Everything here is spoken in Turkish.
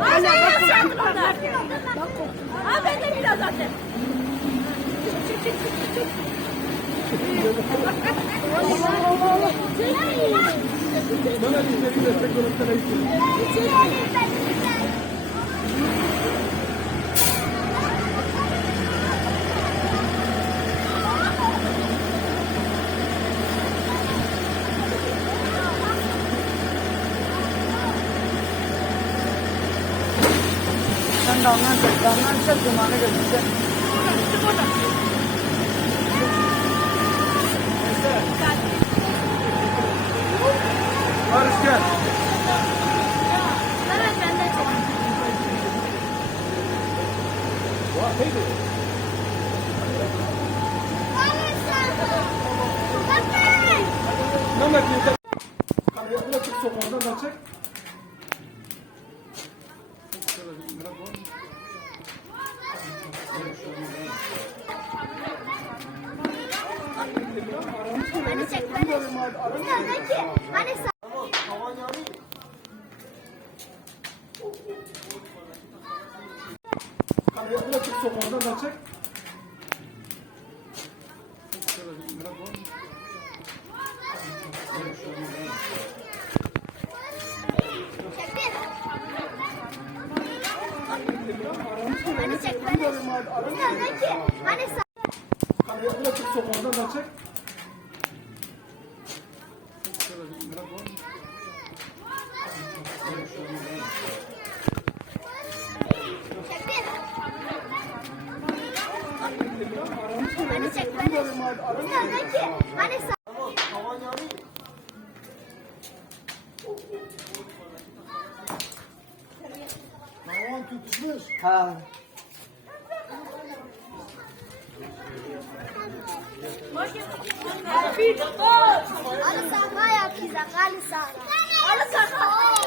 Anne nasıl yaptın orada? Ha ben de biraz zaten. Çık. Bana bir destek olarak Sen damdan çek dumanı gözükecek. Barış gel. Evet ben de çok. Mehmet yeter. Kamerayı bırakıp sokağından da çek. Beni çek beni. Sıradaki. Hani Kamerayı bırakıp sokağından da çek. beni çek beni. Sıradaki. Hani Kamerayı bırakıp sokağından da çek. beni çek beni. Sıradaki. Hani Tamam tutuşmuş. Ha. Alisa kaya kiza, alisa. Alisa kaya.